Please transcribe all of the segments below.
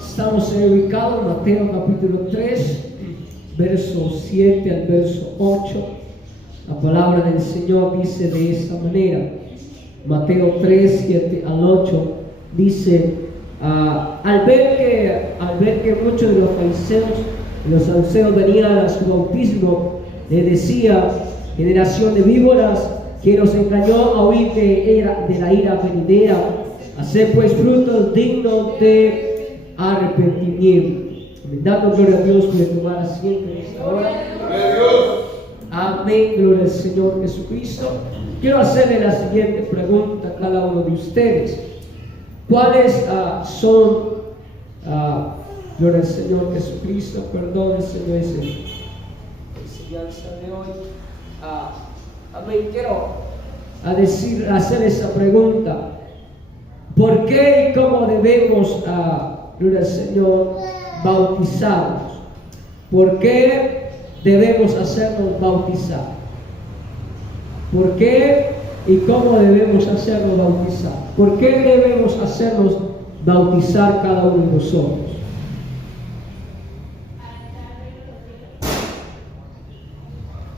Estamos ubicados en Mateo capítulo 3, verso 7 al verso 8. La palabra del Señor dice de esta manera. Mateo 3, 7 al 8 dice, al ver que muchos de los fariseos y los saduceos venían a su bautismo, le decía: generación de víboras, que nos engañó a huir de la ira venidera. Haced pues frutos dignos de arrepentimiento. Dando gloria a Dios por tomar asiento en esta hora. Amén, gloria al Señor Jesucristo. Quiero hacerle la siguiente pregunta a cada uno de ustedes. ¿Cuáles son, gloria al Señor Jesucristo, perdón, Señor, es la enseñanza de hoy? Amén, quiero hacer esa pregunta. ¿Por qué y cómo debemos, gloria al Señor, bautizarnos? ¿Por qué debemos hacernos bautizar? ¿Por qué y cómo debemos hacernos bautizar? ¿Por qué debemos hacernos bautizar cada uno de nosotros?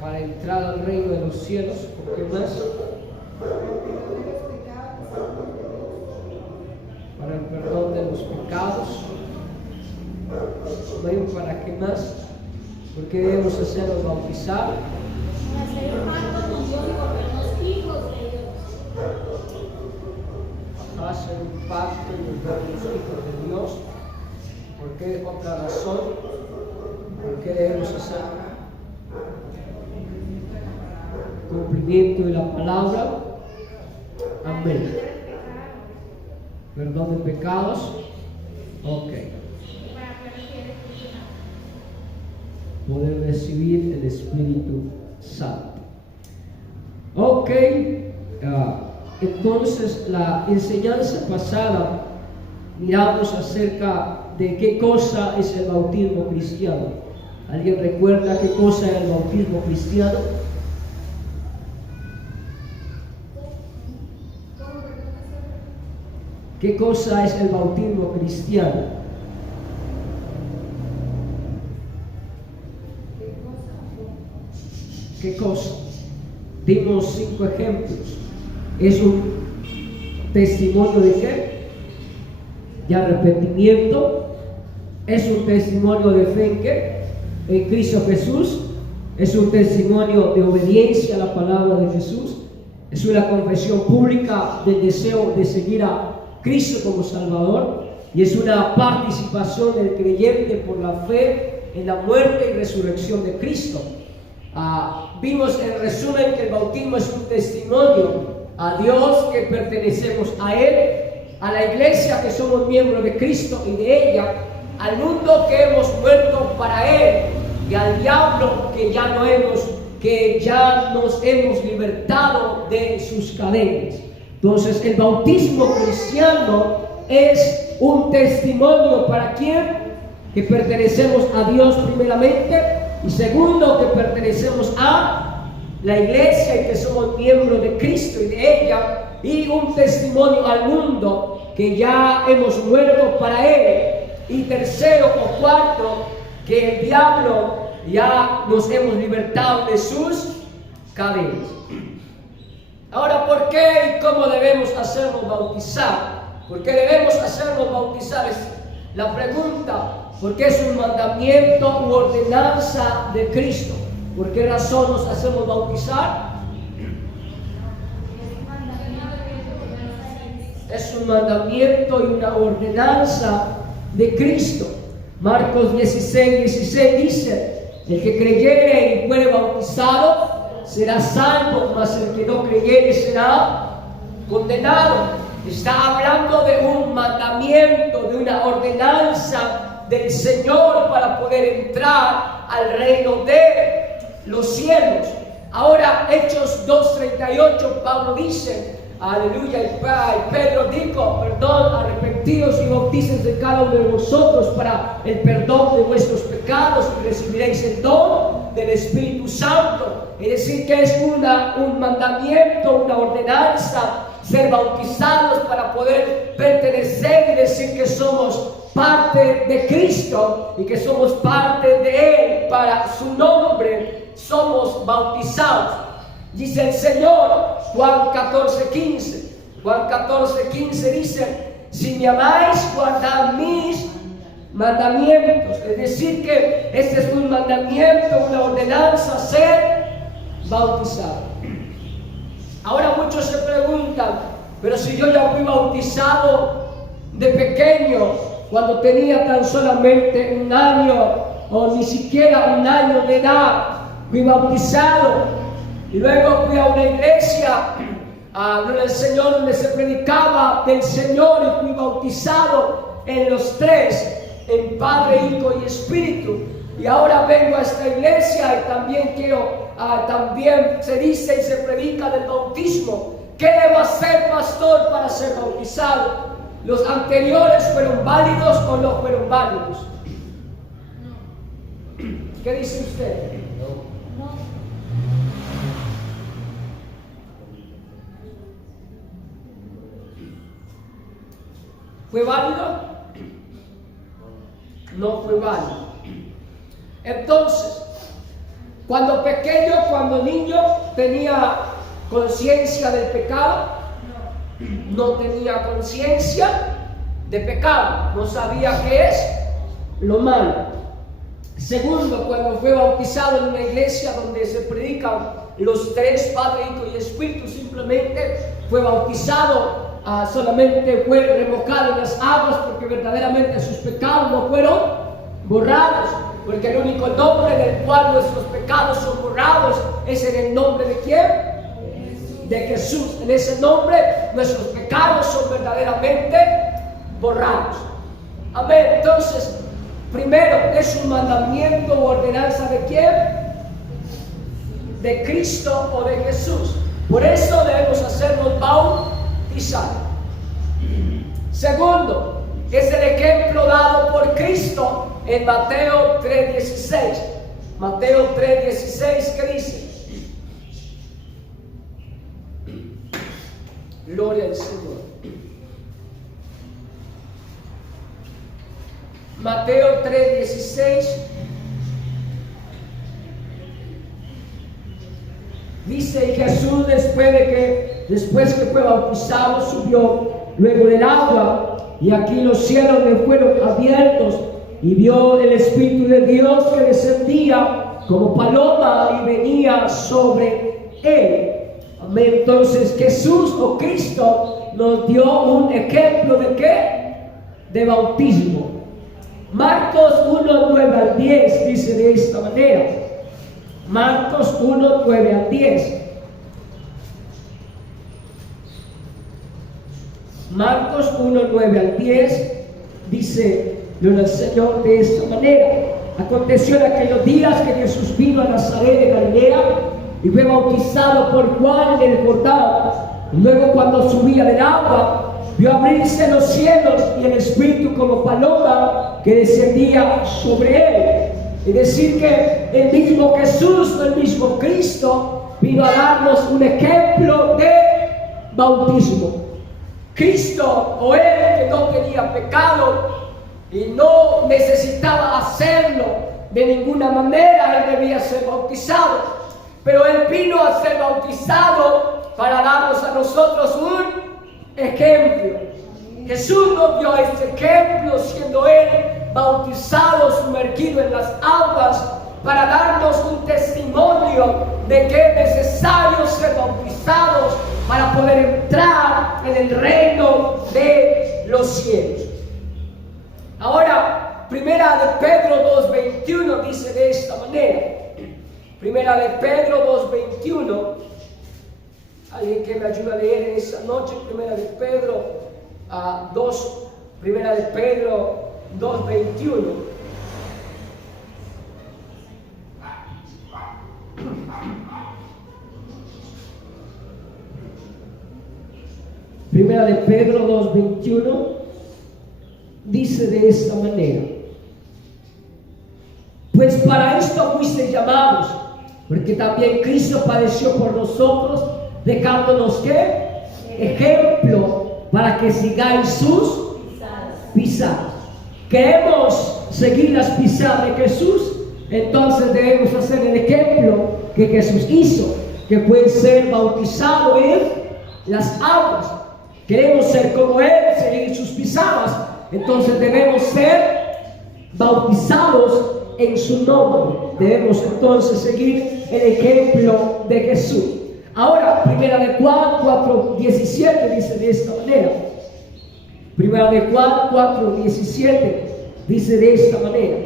Para entrar al reino de los cielos. ¿Por qué más? Para el perdón de los pecados. ¿Para qué más? ¿Por qué debemos hacernos bautizar? Para hacer un pacto con Dios y volvernos hijos de Dios. Para hacer un pacto y volvernos hijos de Dios. ¿Por qué otra razón? ¿Por qué debemos hacer cumplimiento de la palabra? Amén. Perdón de pecados. Ok. Poder recibir el Espíritu Santo. Ok. Entonces, la enseñanza pasada miramos acerca de qué cosa es el bautismo cristiano. ¿Alguien recuerda qué cosa es el bautismo cristiano? ¿Qué cosa es el bautismo cristiano? ¿Qué cosa? Dimos 5 ejemplos. Es un testimonio de qué? De arrepentimiento. Es un testimonio de fe en qué? En Cristo Jesús. Es un testimonio de obediencia a la palabra de Jesús. Es una confesión pública del deseo de seguir a Cristo como Salvador. Y es una participación del creyente por la fe en la muerte y resurrección de Cristo. Vimos en resumen que el bautismo es un testimonio a Dios que pertenecemos a Él, a la iglesia que somos miembros de Cristo y de ella, al mundo que hemos muerto para Él y al diablo que ya nos hemos libertado de sus cadenas. Entonces el bautismo cristiano es un testimonio para quién, que pertenecemos a Dios primeramente. Y segundo, que pertenecemos a la iglesia y que somos miembros de Cristo y de ella. Y un testimonio al mundo que ya hemos muerto para Él. Y tercero o cuarto, que el diablo ya nos hemos libertado de sus cadenas. Ahora, ¿por qué y cómo debemos hacernos bautizar? ¿Por qué debemos hacernos bautizar? Es la pregunta. Porque es un mandamiento u ordenanza de Cristo. ¿Por qué razón nos hacemos bautizar? Es un mandamiento y una ordenanza de Cristo. Marcos 16 dice: el que creyere y fuere bautizado será salvo, mas el que no creyere será condenado. Está hablando de un mandamiento, de una ordenanza del Señor para poder entrar al reino de los cielos. Ahora, Hechos 2:38, Pablo dice, aleluya, y Pedro dijo: perdón, arrepentidos y bautícense cada uno de vosotros para el perdón de vuestros pecados y recibiréis el don del Espíritu Santo. Es decir, que es un mandamiento, una ordenanza, ser bautizados para poder pertenecer y decir que somos parte de Cristo y que somos parte de Él. Para su nombre somos bautizados. Dice el Señor, Juan 14:15. Juan 14:15 dice: si me amáis, guardad mis mandamientos. Es decir, que este es un mandamiento, una ordenanza, ser bautizado. Ahora muchos se preguntan: pero si yo ya fui bautizado de pequeño, cuando tenía tan solamente 1 año o ni siquiera 1 año de edad, fui bautizado y luego fui a una iglesia del Señor donde se predicaba del Señor y fui bautizado en los 3, en Padre, Hijo y Espíritu. Y ahora vengo a esta iglesia y también también se dice y se predica del bautismo. ¿Qué debo hacer, pastor, para ser bautizado? ¿Los anteriores fueron válidos o no fueron válidos? ¿Qué dice usted? No. ¿Fue válido? No fue válido. Entonces, cuando pequeño, cuando niño, tenía conciencia del pecado. No tenía conciencia de pecado, no sabía qué es lo malo. Segundo, cuando fue bautizado en una iglesia donde se predican los 3, Padre, Hijo y Espíritu, simplemente fue bautizado, solamente fue remojado en las aguas porque verdaderamente sus pecados no fueron borrados, porque el único nombre en el cual nuestros pecados son borrados es en el nombre de ¿quién? De Jesús. En ese nombre nuestros pecados son verdaderamente borrados. Amén. Entonces, primero, es un mandamiento o ordenanza de ¿quién? De Cristo o de Jesús. Por eso debemos hacernos bautizar. Segundo, es el ejemplo dado por Cristo en Mateo 3:16. Mateo 3:16, ¿qué dice? Gloria al Señor. Mateo 3:16 dice: y Jesús después que fue bautizado, subió luego del agua, y aquí los cielos le fueron abiertos, y vio el Espíritu de Dios que descendía como paloma y venía sobre él. Amén. Entonces Jesús o Cristo nos dio un ejemplo de ¿qué? De bautismo. Marcos 1:9-10 dice de esta manera. Marcos 1:9-10. Marcos 1:9-10 dice el Señor de esta manera: aconteció en aquellos días que Jesús vino a Nazaret de Galilea y fue bautizado por Juan en el Jordán. Luego, cuando subía del agua, vio abrirse los cielos y el Espíritu como paloma que descendía sobre él. Es decir, que el mismo Jesús, el mismo Cristo, vino a darnos un ejemplo de bautismo. Cristo, o él, que no tenía pecado y no necesitaba hacerlo de ninguna manera, él debía ser bautizado. Pero él vino a ser bautizado para darnos a nosotros un ejemplo. Jesús nos dio este ejemplo siendo él bautizado, sumergido en las aguas, para darnos un testimonio de que es necesario ser bautizados para poder entrar en el reino de los cielos. Ahora, primera de Pedro 2:21 dice de esta manera. Primera de Pedro 2:21. Alguien que me ayude a leer en esa noche. Primera de Pedro 2:21. Primera de Pedro 2:21 dice de esta manera: pues para esto fuisteis llamados, porque también Cristo padeció por nosotros, dejándonos ¿qué? Ejemplo, para que sigáis sus pisadas. ¿Queremos seguir las pisadas de Jesús? Entonces debemos hacer el ejemplo que Jesús hizo, que puede ser bautizado en las aguas. Queremos ser como Él, seguir sus pisadas, entonces debemos ser bautizados en su nombre. Debemos entonces seguir el ejemplo de Jesús. Ahora, 1 Juan 4:17 dice de esta manera. 1 Juan 4:17 dice de esta manera.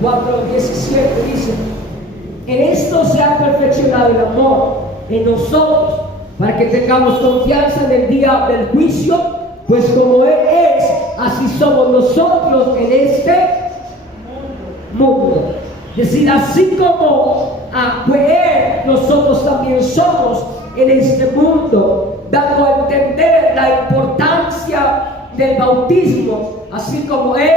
4:17 dice: en esto se ha perfeccionado el amor en nosotros, para que tengamos confianza en el día del juicio, pues como Él es, así somos nosotros en este mundo. Es decir, así como fue Él, nosotros también somos en este mundo, dando a entender la importancia del bautismo. Así como Él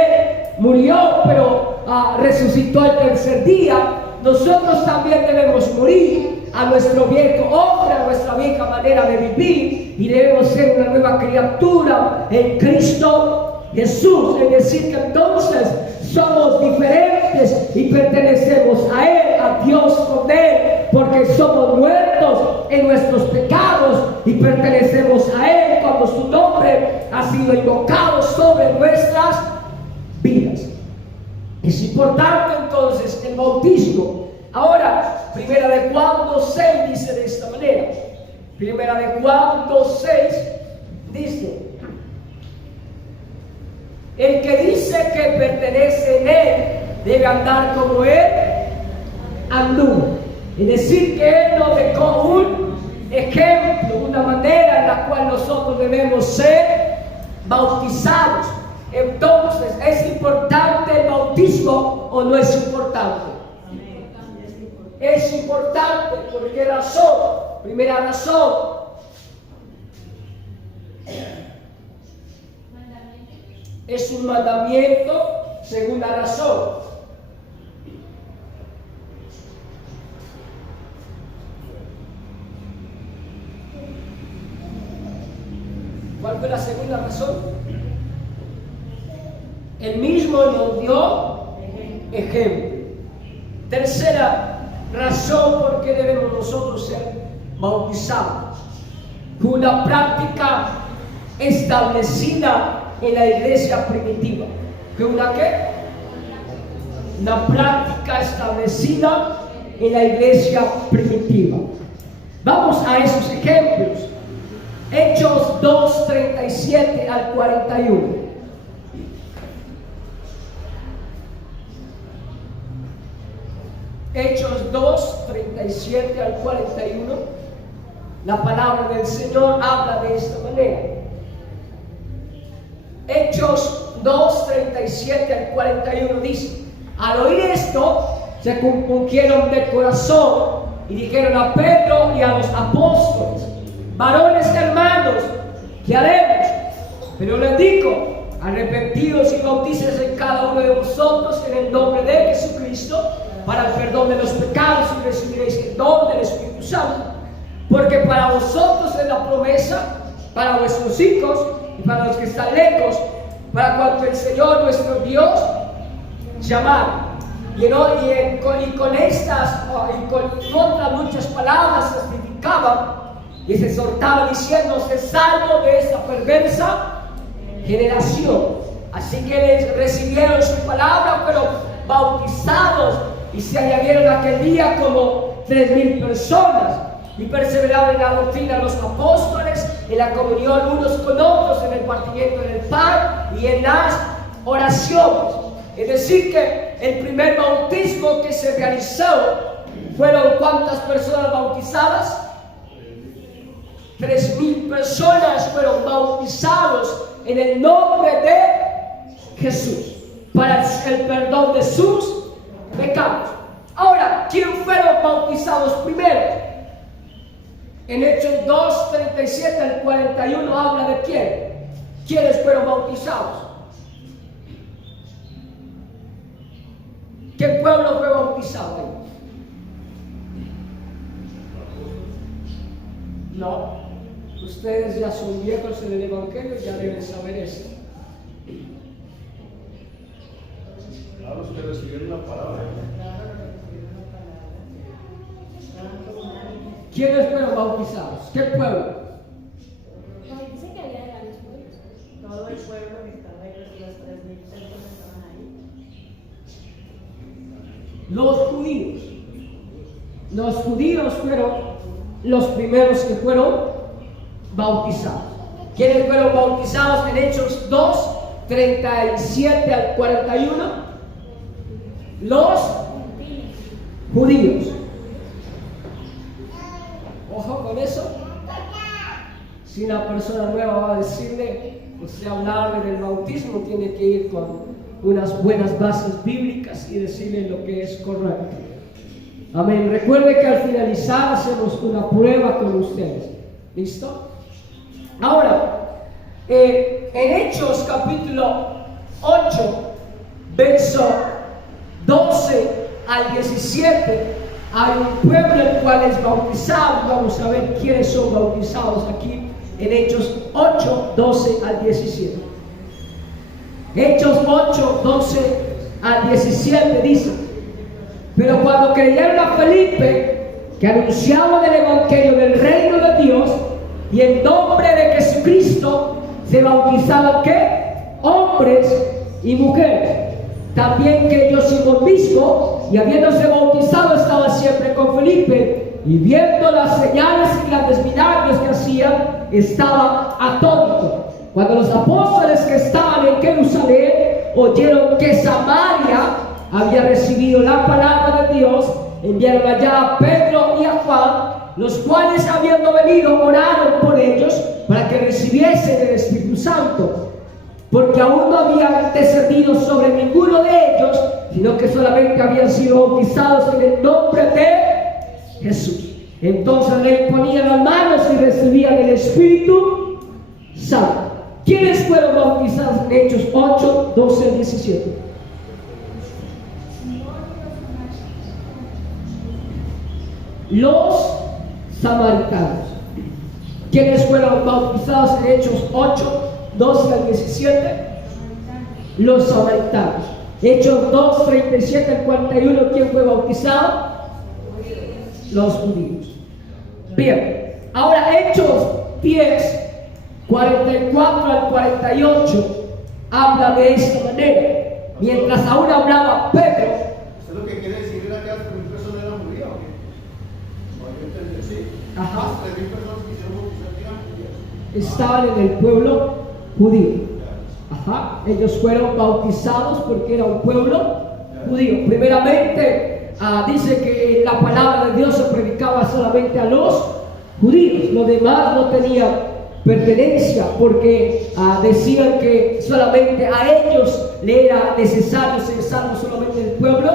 murió, pero resucitó al tercer día, nosotros también debemos morir a nuestro viejo hombre, a nuestra vieja manera de vivir, y debemos ser una nueva criatura en Cristo Jesús. Es decir, que entonces somos diferentes y pertenecemos a Él, a Dios con Él, porque somos muertos en nuestros pecados y pertenecemos a Él cuando su nombre ha sido invocado sobre nuestras vidas. Es importante entonces el bautismo. Ahora, 1 Juan 2:6 dice de esta manera. 1 Juan 2:6 dice: el que dice que pertenece en Él debe andar como Él anduvo. Es decir, que Él nos dejó un ejemplo, una manera en la cual nosotros debemos ser bautizados. Entonces, ¿es importante el bautismo o no es importante? Es importante. ¿Por qué razón? Primera razón: es un mandamiento. Segunda razón: ¿cuál fue la segunda razón? Él mismo nos dio ejemplo. Tercera razón por qué debemos nosotros ser bautizados: una práctica establecida en la iglesia primitiva. ¿Qué una qué? Una práctica establecida en la iglesia primitiva. Vamos a esos ejemplos. Hechos 2:37 al 41. Hechos 2:37 al 41. La palabra del Señor habla de esta manera. Hechos 2:37 al 41 dice: al oír esto, se compungieron de corazón y dijeron a Pedro y a los apóstoles: varones hermanos, ¿qué haremos? Pero les digo: arrepentidos y bautícense en cada uno de vosotros en el nombre de Jesucristo para el perdón de los pecados, y recibiréis el don del Espíritu Santo. Porque para vosotros es la promesa, para vuestros hijos y para los que están lejos, para cuanto el Señor nuestro Dios llamar. Y con estas y con otras muchas palabras testificaban y se exhortaban diciendo: sé salvo de esta perversa generación. Así que les recibieron su palabra, pero bautizados, y se añadieron aquel día como 3,000 personas, y perseveraban en la doctrina de los apóstoles, en la comunión unos con otros, en el partimiento del pan y en las oraciones. Es decir, que el primer bautismo que se realizó fueron ¿cuántas personas bautizadas? 3,000 personas fueron bautizados en el nombre de Jesús para el perdón de sus pecados. Ahora, ¿quién fueron bautizados primero? En Hechos 2:37 al 41 habla de quién. ¿Quiénes fueron bautizados? bautizado ahí? No, ustedes ya son viejos en el Evangelio, ya deben saber eso. Claro, los que recibieron la palabra. ¿Quiénes fueron bautizados? ¿Qué pueblo? Dice que había de varios pueblos. Todo el pueblo que estaba ahí, los 3.000 personas estaban ahí. Los judíos. Los judíos fueron los primeros que fueron bautizados. ¿Quiénes fueron bautizados en Hechos 2, 37 al 41? Los judíos. Ojo con eso. Si una persona nueva va a decirle, hablarle del bautismo, tiene que ir con unas buenas bases bíblicas y decirle lo que es correcto. Amén. Recuerde que al finalizar hacemos una prueba con ustedes. ¿Listo? Ahora, en Hechos capítulo 8, verso 12 al 17, hay un pueblo el cual es bautizado. Vamos a ver quiénes son bautizados aquí en Hechos 8, 12 al 17. Hechos 8, 12 al 17 dice: pero cuando creyeron a Felipe, que anunciaba el evangelio del reino de Dios, y en nombre de Jesucristo, se bautizaban ¿qué? Hombres y mujeres. También que yo, Simón mismo, y habiéndose bautizado, estaba siempre con Felipe, y viendo las señales y grandes milagros que hacían, estaba atónito. Cuando los apóstoles que estaban en Jerusalén oyeron que Samaria había recibido la palabra de Dios, enviaron allá a Pedro y a Juan, los cuales, habiendo venido, oraron por ellos para que recibiesen el Espíritu Santo, porque aún no habían descendido sobre ninguno de ellos, sino que solamente habían sido bautizados en el nombre de Jesús. Entonces le imponían las manos y recibían el Espíritu Santo. ¿Quiénes fueron bautizados en Hechos 8, 12 al 17? Los samaritanos. ¿Quiénes fueron bautizados en Hechos 8, 12 al 17? Los samaritanos. Hechos 2, 37 al 41, ¿quién fue bautizado? Los judíos. Bien, ahora Hechos 10, 44 al 48 habla de esta manera. Mientras aún hablaba Pedro. ¿Eso es lo que quiere decir era que las 3.000 personas eran judías o qué? No, yo entendí, sí. Ajá. Las 3.000 personas que hicieron bautizar eran judías. Estaban en el pueblo judío. Ajá. Ellos fueron bautizados porque era un pueblo judío. Primeramente, dice que la palabra de Dios se predicaba solamente a los judíos. Los demás no tenían pertenencia porque decían que solamente a ellos le era necesario ser salvo solamente el pueblo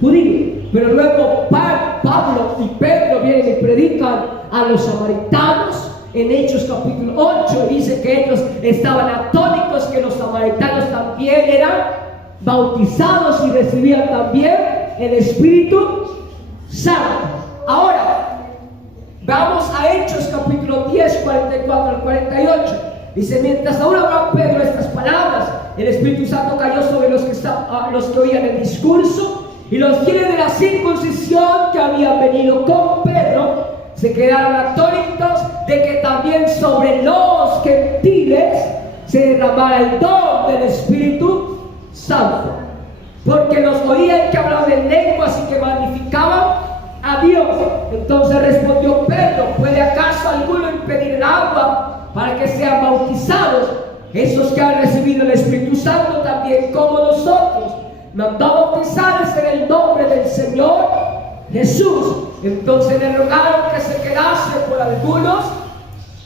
judío. Pero luego Pablo y Pedro vienen y predican a los samaritanos. En Hechos capítulo 8 dice que ellos estaban atónitos, que los samaritanos también eran bautizados y recibían también el Espíritu Santo. Ahora, vamos a Hechos capítulo 10, 44 al 48. Dice: mientras aún hablaba Pedro estas palabras, el Espíritu Santo cayó sobre los que oían el discurso, y los fieles de la circuncisión que habían venido con Pedro se quedaron atónitos de que también sobre los gentiles se derramara el don del Espíritu Santo, porque los oían que hablaban en lenguas y que magnificaban a Dios. Entonces respondió Pedro: ¿puede acaso alguno impedir el agua para que sean bautizados esos que han recibido el Espíritu Santo también como nosotros? Mandó bautizarles en el nombre del Señor Jesús. Entonces le rogaron que se quedase por algunos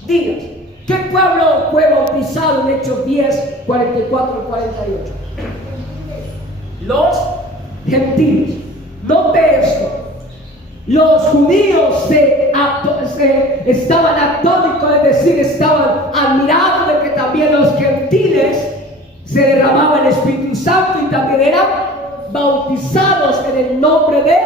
días. ¿Qué pueblo fue bautizado en Hechos 10, 44 y 48? Los gentiles. Note esto. Los judíos estaban atónitos, es decir, estaban admirados de que también los gentiles se derramaba el Espíritu Santo y también eran bautizados en el nombre de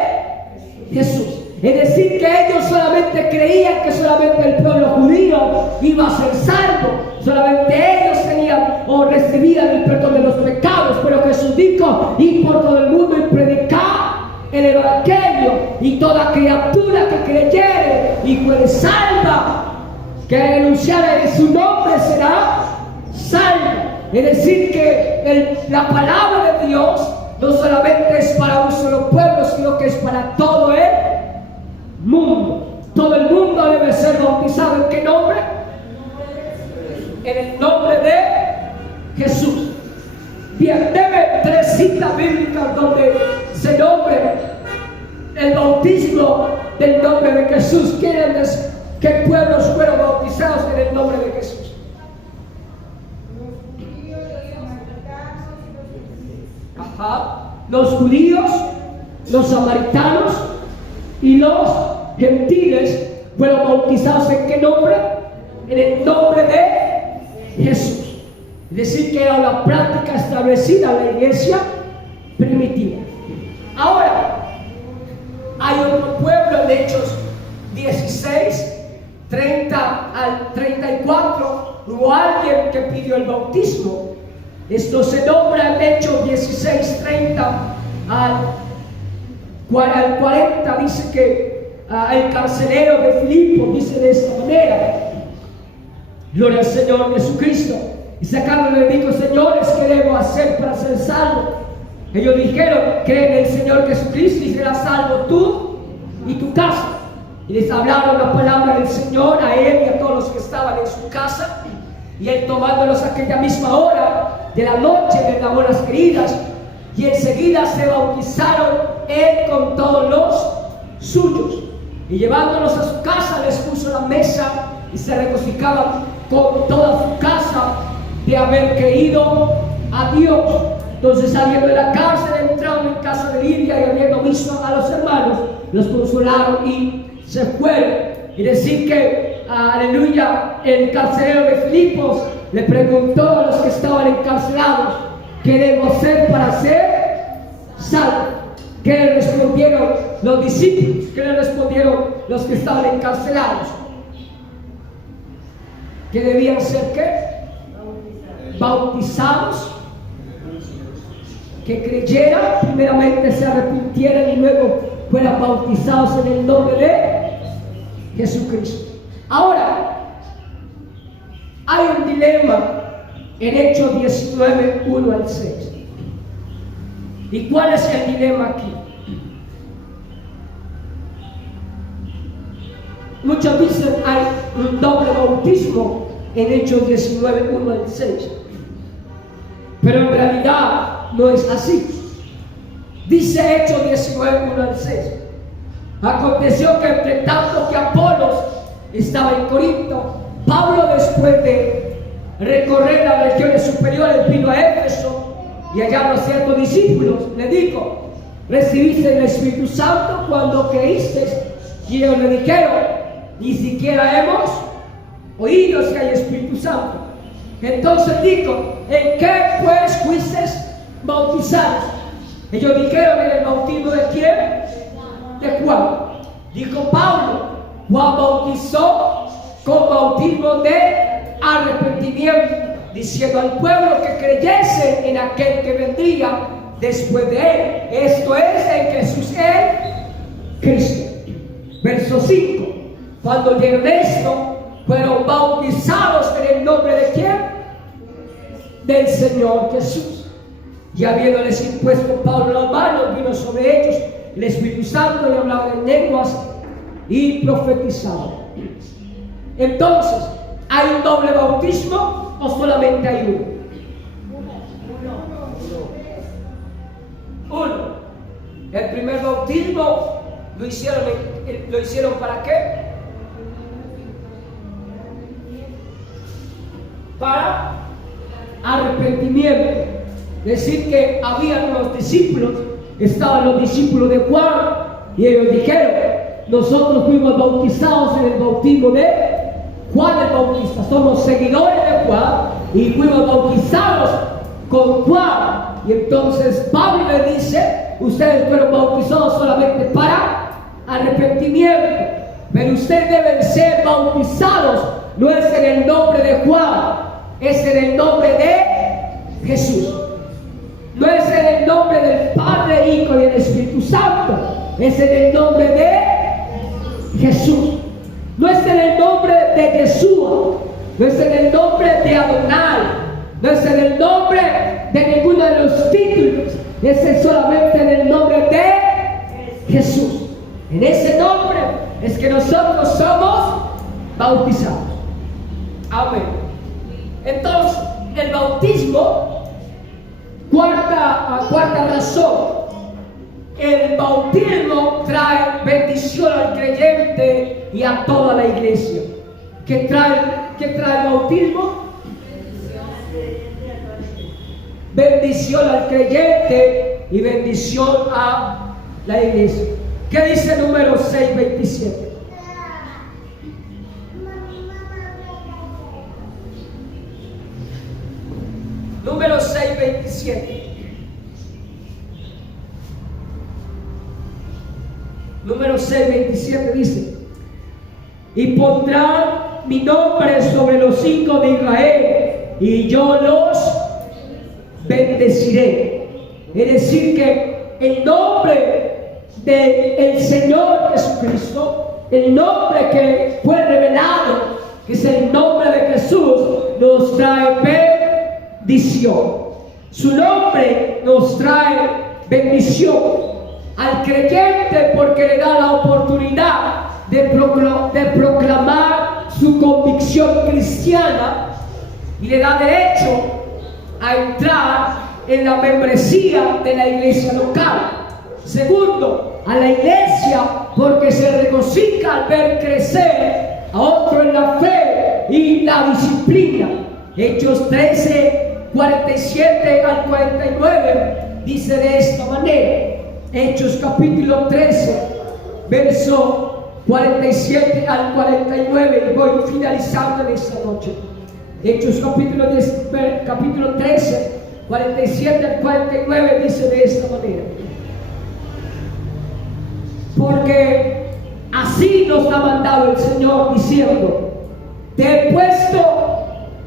Jesús. Es decir, que ellos solamente creían que solamente el pueblo judío iba a ser salvo, solamente ellos tenían o recibían el perdón de los pecados, pero Jesús dijo: ir por todo el mundo y predicar el evangelio, y toda criatura que creyere y fuere salva, que renunciara en su nombre, será salva. Es decir, que la palabra de Dios no solamente es para un solo pueblo, sino que es para todo el mundo. Todo el mundo debe ser bautizado. ¿En qué nombre? En el nombre de Jesús. Bien, deme 3 citas bíblicas donde se nombre el bautismo del nombre de Jesús. ¿Qué pueblos fueron bautizados en el nombre de Jesús? Los judíos, los samaritanos y los gentiles fueron bautizados ¿en qué nombre? En el nombre de Jesús. Es decir, que era una práctica establecida en la iglesia primitiva. Ahora, hay otro pueblo en Hechos 16, 30 al 34, hubo alguien que pidió el bautismo. Esto se nombra en Hechos 16, 30 al 40, dice que el carcelero de Filipo dice de esta manera: gloria al Señor Jesucristo. Y sacándole le dijo: señores, ¿qué debo hacer para ser salvo? Ellos dijeron: cree en el Señor Jesucristo y serás salvo tú y tu casa. Y les hablaron la palabra del Señor a él y a todos los que estaban en su casa. Y él, tomándolos aquella misma hora de la noche, les lavó las heridas, y enseguida se bautizaron él con todos los suyos. Y llevándolos a su casa, les puso la mesa, y se regocijaban con toda su casa de haber creído a Dios. Entonces, saliendo de la cárcel, entraron en casa de Lidia, y habiendo visto a los hermanos, los consolaron y se fueron. Y decir que, aleluya, el carcelero de Filipos le preguntó a los que estaban encarcelados: ¿qué debo hacer para ser salvo? ¿Qué le respondieron los discípulos? ¿Qué le respondieron los que estaban encarcelados? ¿Que debían ser qué? Bautizados. Que creyeran, primeramente se arrepintieran y luego fueran bautizados en el nombre de Jesucristo. Ahora, hay un dilema en Hechos 19, 1 al 6. ¿Y cuál es el dilema aquí? Muchos dicen hay un doble bautismo en Hechos 19, 1 al 6. Pero en realidad no es así. Dice Hechos 19, 1 al 6. Aconteció que entre tanto que Apolos estaba en Corinto, Pablo, después de recorrer las regiones superiores, vino a Éfeso, y hallando a ciertos discípulos, le dijo: ¿recibiste el Espíritu Santo cuando creísteis? Y ellos le dijeron: ni siquiera hemos oído si hay Espíritu Santo. Entonces dijo: ¿en qué pues fuisteis bautizados? Ellos dijeron: ¿en el bautismo de quién? De Juan. Dijo Pablo: Juan bautizó con bautismo de arrepentimiento, diciendo al pueblo que creyese en aquel que vendría después de él, esto es, en Jesús el Cristo. Verso 5. Cuando oyeron esto, fueron bautizados en el nombre de quién? Del Señor Jesús. Y habiéndoles impuesto Pablo las manos, vino sobre ellos el Espíritu Santo, y hablaban en lenguas y profetizaban. Entonces, ¿hay un doble bautismo o solamente hay uno? Uno. El primer bautismo lo hicieron ¿para qué? Para arrepentimiento. Es decir, que habían los discípulos, estaban los discípulos de Juan, y ellos dijeron: nosotros fuimos bautizados en el bautismo de Juan el Bautista, somos seguidores de Juan y fuimos bautizados con Juan. Y entonces Pablo le dice, ustedes fueron bautizados solamente para arrepentimiento, pero ustedes deben ser bautizados, no es en el nombre de Juan, es en el nombre de Jesús. No es en el nombre del Padre, Hijo y del Espíritu Santo, es en el nombre de Jesús. No es en el nombre de Yeshua, no es en el nombre de Adonai, no es en el nombre de ninguno de los títulos, es solamente en el nombre de Jesús. En ese nombre es que nosotros somos bautizados. Amén. Entonces, el bautismo, cuarta razón, el bautismo trae bendición al creyente y a toda la iglesia. ¿Qué trae el bautismo? Bendición al creyente y bendición a la iglesia. ¿Qué dice Números 6:27? Números 6:27. Números 6:27 dice: y pondrán mi nombre sobre los hijos de Israel, y yo los bendeciré. Es decir, que el nombre del Señor Jesucristo, el nombre que fue revelado, que es el nombre de Jesús, nos trae bendición. Su nombre nos trae bendición al creyente porque le da la oportunidad de proclamar su convicción cristiana y le da derecho a entrar en la membresía de la iglesia local. Segundo, a la iglesia porque se regocija al ver crecer a otro en la fe y la disciplina. Hechos 13:47 al 49 dice de esta manera. Hechos capítulo 13, verso 47 al 49, y voy finalizando en esta noche. Hechos capítulo 13, 47 al 49 dice de esta manera: porque así nos ha mandado el Señor diciendo: te he puesto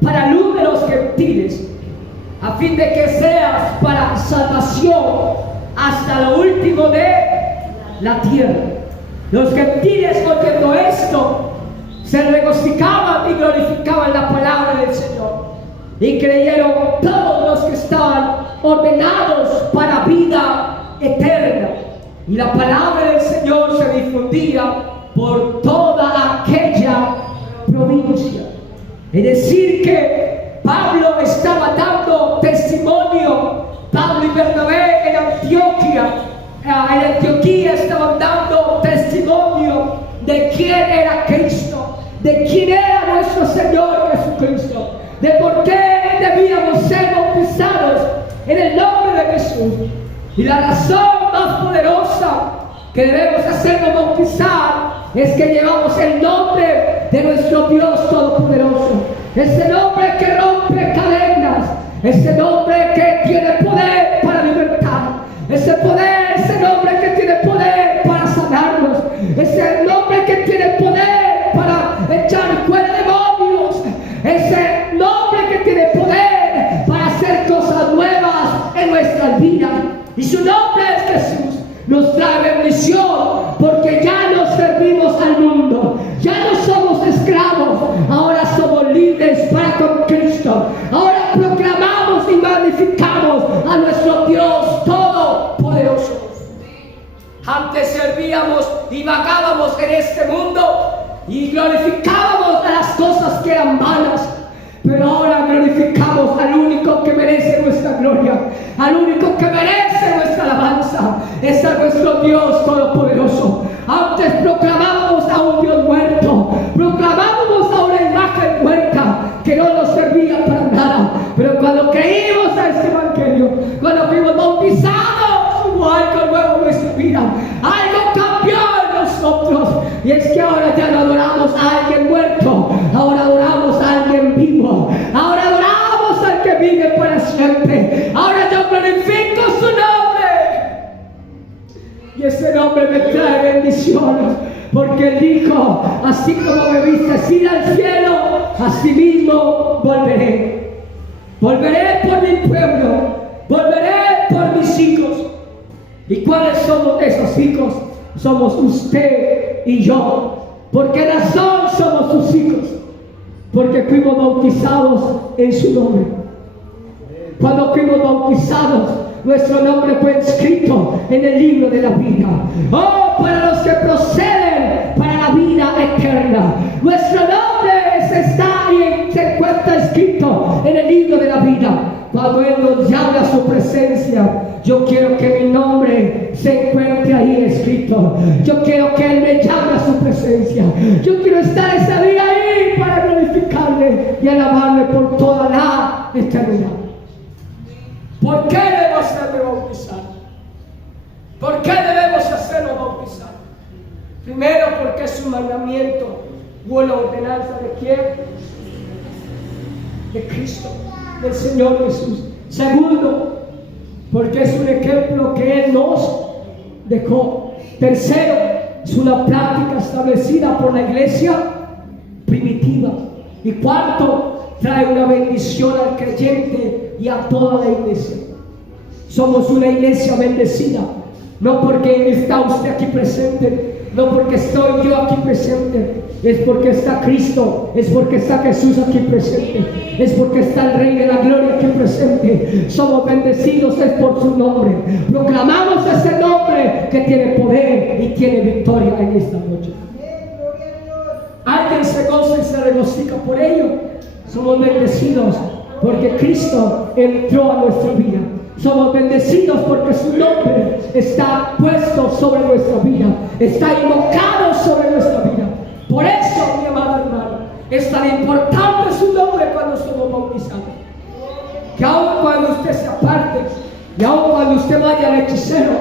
para luz de los gentiles, a fin de que seas para salvación hasta lo último de la tierra. Los gentiles, oyendo esto, se regocijaban y glorificaban la palabra del Señor, y creyeron todos los que estaban ordenados para vida eterna, y la palabra del Señor se difundía por toda aquella provincia. Es decir, que Pablo estaba dando testimonio. Pablo y Bernabé en Antioquía estaban dando testimonio de quién era Cristo, de quién era nuestro Señor Jesucristo, de por qué debíamos ser bautizados en el nombre de Jesús. Y la razón más poderosa que debemos hacernos bautizar es que llevamos el nombre de nuestro Dios Todopoderoso, ese nombre que rompe cadenas, ese nombre que tiene poder para libertar, ese nombre que tiene poder para sanarnos, ese nombre que tiene poder para echar fuera demonios, ese nombre que tiene poder para hacer cosas nuevas en nuestras vidas. Y su nombre es Jesús. Nos trae bendición porque ya no servimos al mundo, ya no somos esclavos, ahora somos libres para con Cristo. Ahora proclamamos y magnificamos a nuestro Dios Todopoderoso. Antes servíamos y vagábamos en este mundo y glorificábamos a las cosas que eran malas, pero ahora glorificamos al único que merece nuestra gloria, al único que merece nuestra alabanza. Es a nuestro Dios Todopoderoso. Antes proclamábamos a un Dios muerto, proclamábamos a una imagen muerta que no nos servía para nada, pero cuando creímos a este evangelio, cuando fuimos bautizados, hubo algo nuevo en nuestra vida, algo cambió en nosotros, y es que ahora ya no adoramos a alguien muerto, ahora adoramos a alguien vivo, ahora adoramos al que vive para siempre, ahora yo glorifico Y ese nombre me trae bendición. Porque Él dijo, así como me viste ir al cielo, así mismo volveré. Volveré por mi pueblo, volveré por mis hijos. ¿Y cuáles somos esos hijos? Somos usted y yo. ¿Por qué razón somos sus hijos? Porque fuimos bautizados en su nombre. Cuando fuimos bautizados, nuestro nombre fue escrito en el libro de la vida. Oh, para los que proceden para la vida eterna. Nuestro nombre se encuentra escrito en el libro de la vida. Cuando Él nos llama a su presencia, yo quiero que mi nombre se encuentre ahí escrito. Yo quiero que Él me llame a su presencia. Yo quiero estar ese día ahí para glorificarle y alabarle por toda la eternidad. ¿Por qué debo hacerme bautizar? ¿Por qué debemos hacerlo bautizar? Primero, porque es un mandamiento o la ordenanza de quién? De Cristo, del Señor Jesús. Segundo, porque es un ejemplo que Él nos dejó. Tercero, es una práctica establecida por la iglesia primitiva. Y cuarto, trae una bendición al creyente y a toda la iglesia. Somos una iglesia bendecida, no porque está usted aquí presente, no porque estoy yo aquí presente, es porque está Cristo, es porque está Jesús aquí presente, es porque está el Rey de la Gloria aquí presente. Somos bendecidos es por su nombre. Proclamamos ese nombre que tiene poder y tiene victoria en esta noche. Alguien se goza y se regocija por ello. Somos bendecidos porque Cristo entró a nuestra vida. Somos bendecidos porque su nombre está puesto sobre nuestra vida, está invocado sobre nuestra vida. Por eso, mi amado hermano, es tan importante su nombre cuando somos bautizados. Que aun cuando usted se aparte y aun cuando usted vaya al hechicero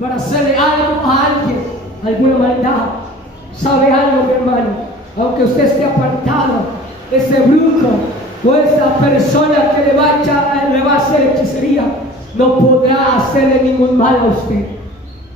para hacerle algo a alguien, alguna maldad, ¿sabe algo, mi hermano? Aunque usted esté apartado, ese brujo o esa persona que le va a hacer hechicería no podrá hacerle ningún mal a usted.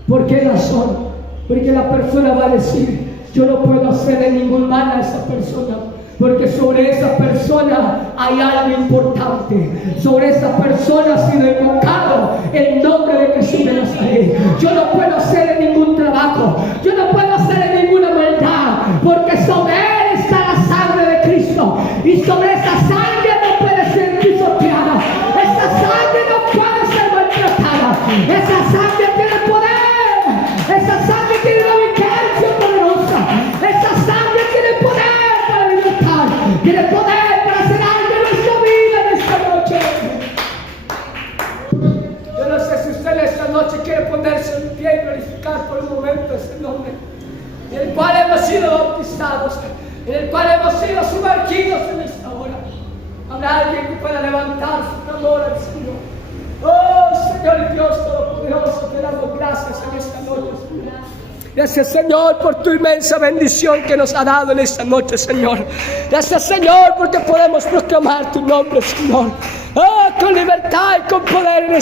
¿Por qué razón? Porque la persona va a decir: yo no puedo hacerle ningún mal a esa persona, porque sobre esa persona hay algo importante. Sobre esa persona ha sido invocado el nombre de Jesús de Nazaret. Yo no puedo hacerle ningún trabajo, yo no puedo hacerle ninguna maldad, porque sobre él está la sangre de Cristo, y sobre esa sangre no puede ser pisoteada. Esa sangre no puede ser maltratada. Esa sangre tiene poder. Esa sangre tiene una vigencia poderosa. Esa sangre tiene poder para libertar. Tiene poder para hacer algo en nuestra vida en esta noche. Yo no sé si usted en esta noche quiere ponerse en pie y glorificar por un momento ese nombre, en el cual hemos sido bautizados, en el cual hemos sido sumergidos en esta hora. Habrá alguien que pueda levantar su clamor al Señor. Oh, Señor Dios Todopoderoso, te damos gracias en esta noche, Señor. Gracias, Señor, por tu inmensa bendición que nos ha dado en esta noche, Señor. Gracias, Señor, porque podemos proclamar tu nombre, Señor. Oh, con libertad y con poder en